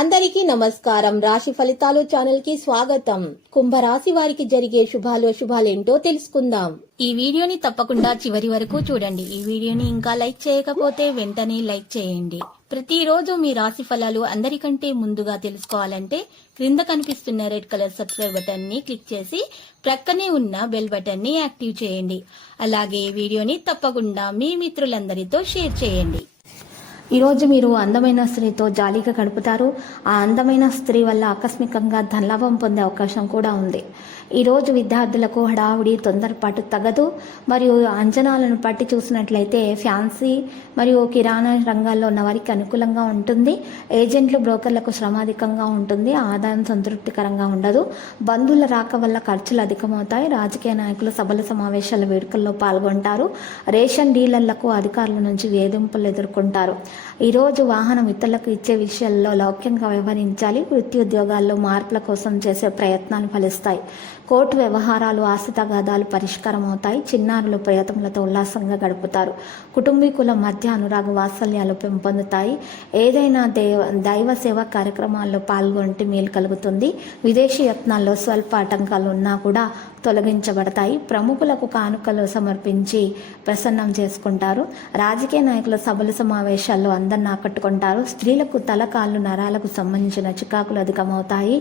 అందరికీ నమస్కారం. రాశి ఫలితాలు ఛానల్ కి స్వాగతం. కుంభరాశి వారికి జరిగే శుభాలేంటో తెలుసుకుందాం. ఈ వీడియోని తప్పకుండా చివరి వరకు చూడండి. ఈ వీడియోని ఇంకా లైక్ చేయకపోతే వెంటనే లైక్ చేయండి. ప్రతిరోజు మీ రాశి ఫలాలు అందరికంటే ముందుగా తెలుసుకోవాలంటే క్రింద కనిపిస్తున్న రెడ్ కలర్ సబ్స్క్రైబ్ బటన్ ని క్లిక్ చేసి ప్రక్కనే ఉన్న బెల్ బటన్ ని యాక్టివ్ చేయండి. అలాగే ఈ వీడియోని తప్పకుండా మీ మిత్రులందరితో షేర్ చేయండి. ఈరోజు మీరు అందమైన స్త్రీతో జాలీగా గడుపుతారు. ఆ అందమైన స్త్రీ వల్ల ఆకస్మికంగా ధనలాభం పొందే అవకాశం కూడా ఉంది. ఈరోజు విద్యార్థులకు హడావుడి తొందరపాటు తగదు. మరియు అంచనాలను పట్టి చూసినట్లయితే ఫ్యాన్సీ మరియు కిరాణా రంగాల్లో ఉన్న వారికి అనుకూలంగా ఉంటుంది. ఏజెంట్లు బ్రోకర్లకు శ్రమాధికంగా ఉంటుంది. ఆదాయం సంతృప్తికరంగా ఉండదు. బంధువుల రాక వల్ల ఖర్చులు అధికమవుతాయి. రాజకీయ నాయకులు సభల సమావేశాల వేడుకల్లో పాల్గొంటారు. రేషన్ డీలర్లకు అధికారుల నుంచి వేధింపులు ఎదుర్కొంటారు. ఈరోజు వాహనం ఇతరులకు ఇచ్చే విషయాల్లో లౌక్యంగా వ్యవహరించాలి. వృత్తి ఉద్యోగాల్లో మార్పుల కోసం చేసే ప్రయత్నాలు ఫలిస్తాయి. కోర్టు వ్యవహారాలు ఆస్తి తగాదాలు పరిష్కారం అవుతాయి. చిన్నారులు ప్రియతములతో ఉల్లాసంగా గడుపుతారు. కుటుంబీకుల మధ్య అనురాగ వాత్సల్యాలు పెంపొందుతాయి. ఏదైనా దైవ సేవా కార్యక్రమాల్లో పాల్గొంటే మేలు కలుగుతుంది. విదేశీ యత్నాల్లో స్వల్ప ఆటంకాలు ఉన్నా కూడా తొలగించబడతాయి. ప్రముఖులకు కానుకలు సమర్పించి ప్రసన్నం చేసుకుంటారు. రాజకీయ నాయకుల సభల సమావేశాల్లో అందరిని ఆకట్టుకుంటారు. స్త్రీలకు తల కాళ్ళు నరాలకు సంబంధించిన చికాకులు అధికమవుతాయి.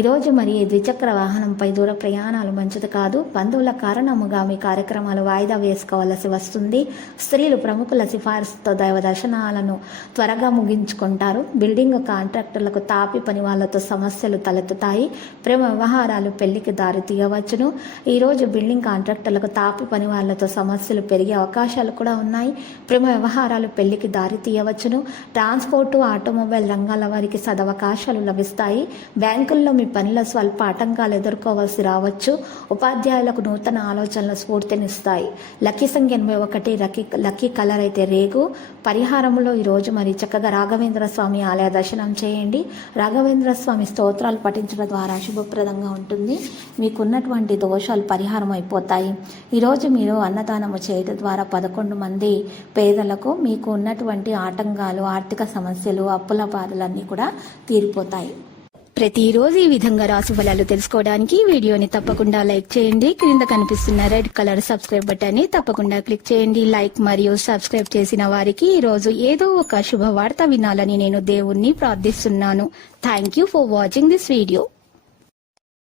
ఈరోజు మరి ద్విచక్ర వాహనంపై దూర ప్రయాణాలు మంచిది కాదు. బంధువుల కారణముగా మీ కార్యక్రమాలు వాయిదా వేసుకోవాల్సి వస్తుంది. స్త్రీలు ప్రముఖుల సిఫార్సుతో దైవ దర్శనాలను త్వరగా ముగించుకుంటారు. బిల్డింగ్ కాంట్రాక్టర్లకు తాపి పని వాళ్లతో సమస్యలు తలెత్తుతాయి. ప్రేమ వ్యవహారాలు పెళ్లికి దారి తీయవచ్చును. ఈరోజు బిల్డింగ్ కాంట్రాక్టర్లకు తాపి పని వాళ్లతో సమస్యలు పెరిగే అవకాశాలు కూడా ఉన్నాయి. ప్రేమ వ్యవహారాలు పెళ్లికి దారి తీయవచ్చును. ట్రాన్స్పోర్టు ఆటోమొబైల్ రంగాల వారికి సదవకాశాలు లభిస్తాయి. బ్యాంకుల్లో మీ పనుల స్వల్ప ఆటంకాలు ఎదుర్కోవాల్సి రావచ్చు. ఉపాధ్యాయులకు నూతన ఆలోచనలు స్ఫూర్తినిస్తాయి. లక్కీ సంఖ్య 81. లక్కీ కలర్ అయితే రేగు. పరిహారంలో ఈరోజు మరి చక్కగా రాఘవేంద్ర స్వామి ఆలయ దర్శనం చేయండి. రాఘవేంద్ర స్వామి స్తోత్రాలు పఠించడం ద్వారా శుభప్రదంగా ఉంటుంది. మీకున్నటువంటి దోషాలు పరిహారం అయిపోతాయి. ఈరోజు మీరు అన్నదానము చేయడం ద్వారా 11 మంది పేదలకు మీకు ఉన్నటువంటి ఆటంకాలు, ఆర్థిక సమస్యలు, అప్పుల బాధలన్నీ కూడా తీరిపోతాయి. ప్రతిరోజు ఈ విధంగా రాశి ఫలాలు తెలుసుకోవడానికి వీడియోని తప్పకుండా లైక్ చేయండి. క్రింద కనిపిస్తున్న రెడ్ కలర్ సబ్స్క్రైబ్ బటన్ ని తప్పకుండా క్లిక్ చేయండి. లైక్ మరియు సబ్స్క్రైబ్ చేసిన వారికి ఈ రోజు ఏదో ఒక శుభవార్త వినాలని నేను దేవుణ్ణి ప్రార్థిస్తున్నాను. Thank you for watching this video.